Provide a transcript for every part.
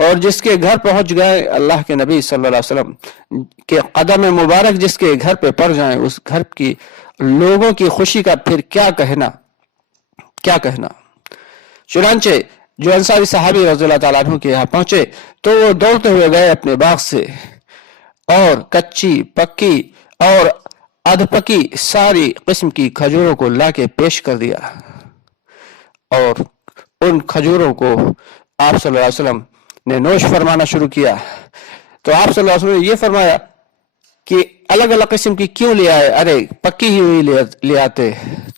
اور جس کے گھر پہنچ گئے اللہ کے نبی صلی اللہ علیہ وسلم کے قدم مبارک جس کے گھر پہ پڑ جائیں، اس گھر کی لوگوں کی خوشی کا پھر کیا کہنا، کیا کہنا۔ چنانچہ جو انصاری صحابی رضی اللہ تعالیٰ عنہ کے یہاں پہنچے تو وہ دوڑتے ہوئے گئے اپنے باغ سے اور کچی، پکی اور ادھ پکی ساری قسم کی کھجوروں کو لا کے پیش کر دیا، اور ان کھجوروں کو آپ صلی اللہ علیہ وسلم نے نوش فرمانا شروع کیا۔ تو آپ صلی اللہ علیہ وسلم نے یہ فرمایا کہ الگ الگ قسم کی کیوں لے آئے، ارے پکی ہی ہوئی لے آتے۔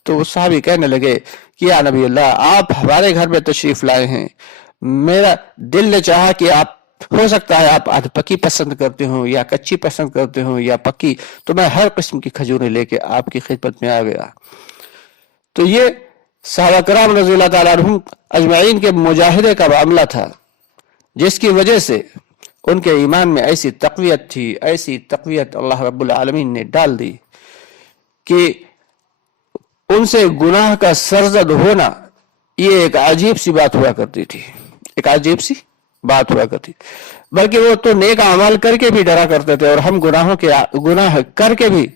تو وہ صحابی کہنے لگے کہ یا نبی اللہ، آپ ہمارے گھر میں تشریف لائے ہیں، میرا دل نے چاہا کہ آپ، ہو سکتا ہے آپ آدھ پکی پسند کرتے ہوں یا کچی پسند کرتے ہوں یا پکی، تو میں ہر قسم کی کھجوریں لے کے آپ کی خدمت میں آ گیا۔ تو یہ صحابہ کرام رضی اللہ تعالیٰ عنہم اجمعین کے مجاہدے کا معاملہ تھا، جس کی وجہ سے ان کے ایمان میں ایسی تقویت تھی، ایسی تقویت اللہ رب العالمین نے ڈال دی کہ ان سے گناہ کا سرزد ہونا یہ ایک عجیب سی بات ہوا کرتی تھی، ایک عجیب سی بات ہوا کرتی، بلکہ وہ تو نیک اعمال کر کے بھی ڈرا کرتے تھے، اور ہم گناہ کر کے بھی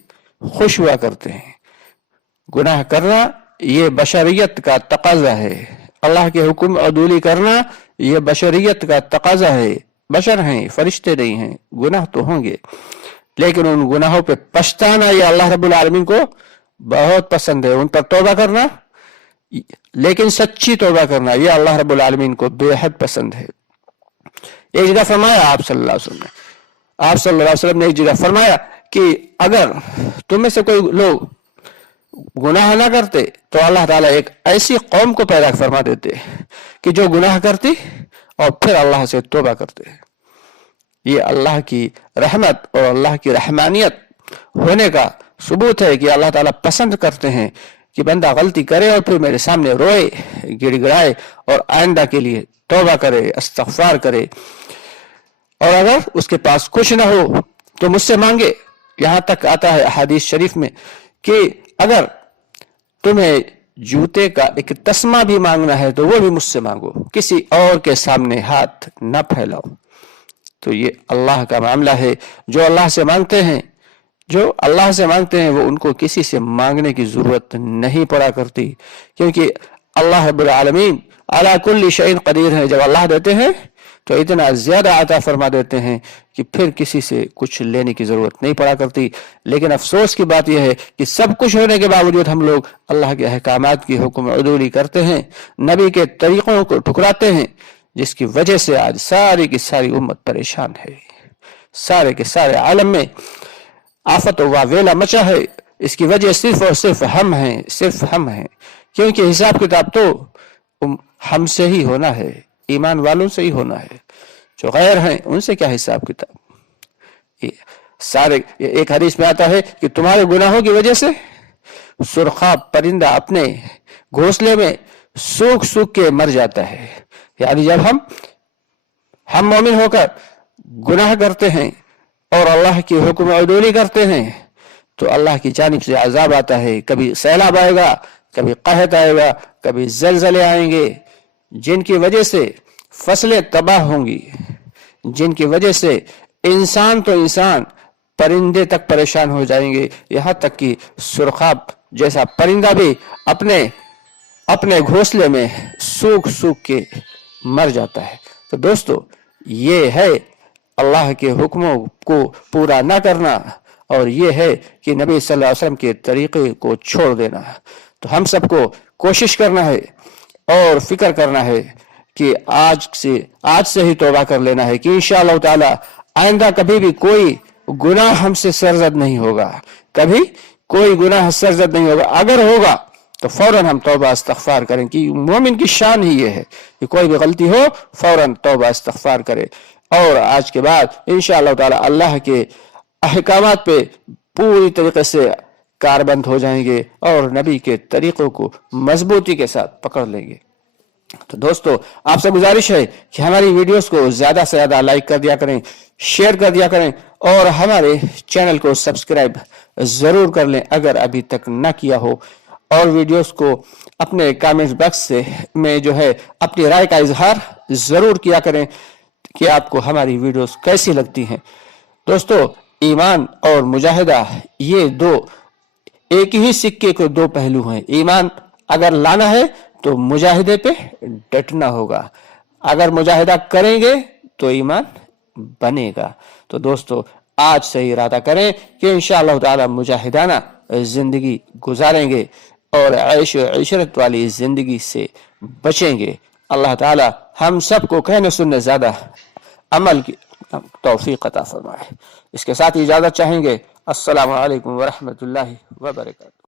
خوش ہوا کرتے ہیں۔ گناہ کرنا یہ بشریت کا تقاضا ہے، اللہ کے حکم عدولی کرنا یہ بشریت کا تقاضا ہے۔ بشر ہیں، فرشتے نہیں ہیں، گناہ تو ہوں گے، لیکن ان گناہوں پہ پچھتانا یہ اللہ رب العالمین کو بہت پسند ہے۔ ان پر توبہ کرنا، لیکن سچی توبہ کرنا، یہ اللہ رب العالمین کو بے حد پسند ہے۔ ایک جگہ فرمایا آپ صلی اللہ علیہ وسلم نے ایک جگہ فرمایا کہ اگر تم میں سے کوئی لوگ گناہ نہ کرتے تو اللہ تعالیٰ ایک ایسی قوم کو پیدا فرما دیتے کہ جو گناہ کرتی اور پھر اللہ سے توبہ کرتے۔ یہ اللہ کی رحمت اور اللہ کی رحمانیت ہونے کا ثبوت ہے کہ اللہ تعالیٰ پسند کرتے ہیں کہ بندہ غلطی کرے اور پھر میرے سامنے روئے، گڑ گڑائے اور آئندہ کے لیے توبہ کرے، استغفار کرے، اور اگر اس کے پاس کچھ نہ ہو تو مجھ سے مانگے۔ یہاں تک آتا ہے احادیث شریف میں کہ اگر تمہیں جوتے کا ایک تسمہ بھی مانگنا ہے تو وہ بھی مجھ سے مانگو، کسی اور کے سامنے ہاتھ نہ پھیلاؤ۔ تو یہ اللہ کا معاملہ ہے، جو اللہ سے مانگتے ہیں، وہ ان کو کسی سے مانگنے کی ضرورت نہیں پڑا کرتی، کیونکہ اللہ رب العالمین علی کل شیء قدیر ہے۔ جب اللہ دیتے ہیں تو اتنا زیادہ عطا فرما دیتے ہیں کہ پھر کسی سے کچھ لینے کی ضرورت نہیں پڑا کرتی۔ لیکن افسوس کی بات یہ ہے کہ سب کچھ ہونے کے باوجود ہم لوگ اللہ کے احکامات کی حکم عدولی کرتے ہیں، نبی کے طریقوں کو ٹھکراتے ہیں، جس کی وجہ سے آج ساری کی ساری امت پریشان ہے، سارے کے سارے عالم میں آفت و واویلا مچا ہے۔ اس کی وجہ صرف اور صرف ہم ہیں، کیونکہ حساب کتاب تو ہم سے ہی ہونا ہے، ایمان والوں سے ہی ہونا ہے، جو غیر ہیں ان سے کیا حساب کتاب۔ سارے ایک حدیث میں آتا ہے کہ تمہارے گناہوں کی وجہ سے سرخاب پرندہ اپنے گھونسلے میں سوکھ کے مر جاتا ہے۔ یعنی جب ہم مومن ہو کر گناہ کرتے ہیں اور اللہ کی حکم عدولی کرتے ہیں تو اللہ کی جانب سے عذاب آتا ہے، کبھی سیلاب آئے گا، کبھی قحط آئے گا، کبھی زلزلے آئیں گے، جن کی وجہ سے فصلیں تباہ ہوں گی، جن کی وجہ سے انسان پرندے تک پریشان ہو جائیں گے، یہاں تک کہ سرخاب جیسا پرندہ بھی اپنے گھونسلے میں سوکھ کے مر جاتا ہے۔ تو دوستو، یہ ہے اللہ کے حکموں کو پورا نہ کرنا، اور یہ ہے کہ نبی صلی اللہ علیہ وسلم کے طریقے کو چھوڑ دینا۔ تو ہم سب کو کوشش کرنا ہے اور فکر کرنا ہے کہ آج سے ہی توبہ کر لینا ہے کہ انشاءاللہ تعالی آئندہ کبھی بھی کوئی گناہ ہم سے سرزد نہیں ہوگا، کبھی کوئی گناہ سرزد نہیں ہوگا، اگر ہوگا تو فوراً ہم توبہ استغفار کریں، کہ مومن کی شان ہی یہ ہے کہ کوئی بھی غلطی ہو فوراً توبہ استغفار کرے، اور آج کے بعد انشاءاللہ تعالی اللہ کے احکامات پہ پوری طریقے سے کاربند ہو جائیں گے اور نبی کے طریقوں کو مضبوطی کے ساتھ پکڑ لیں گے۔ تو دوستو، آپ سے گزارش ہے کہ ہماری ویڈیوز کو زیادہ سے زیادہ لائک کر دیا کریں، شیئر کر دیا کریں، اور ہمارے چینل کو سبسکرائب ضرور کر لیں اگر ابھی تک نہ کیا ہو، اور ویڈیوز کو اپنے کامنٹ باکس میں اپنی رائے کا اظہار ضرور کیا کریں، کہ آپ کو ہماری ویڈیوز کیسی لگتی ہیں۔ دوستو، ایمان اور مجاہدہ یہ دو ایک ہی سکے کے دو پہلو ہیں۔ ایمان اگر لانا ہے تو مجاہدے پہ ڈٹنا ہوگا، اگر مجاہدہ کریں گے تو ایمان بنے گا۔ تو دوستو، آج سے ارادہ کریں کہ انشاءاللہ تعالی مجاہدانہ زندگی گزاریں گے اور عیش و عشرت والی زندگی سے بچیں گے۔ اللہ تعالی ہم سب کو کہنے سننے زیادہ عمل کی توفیق عطا فرمائے۔ اس کے ساتھ اجازت چاہیں گے۔ السلام علیکم ورحمۃ اللہ وبرکاتہ۔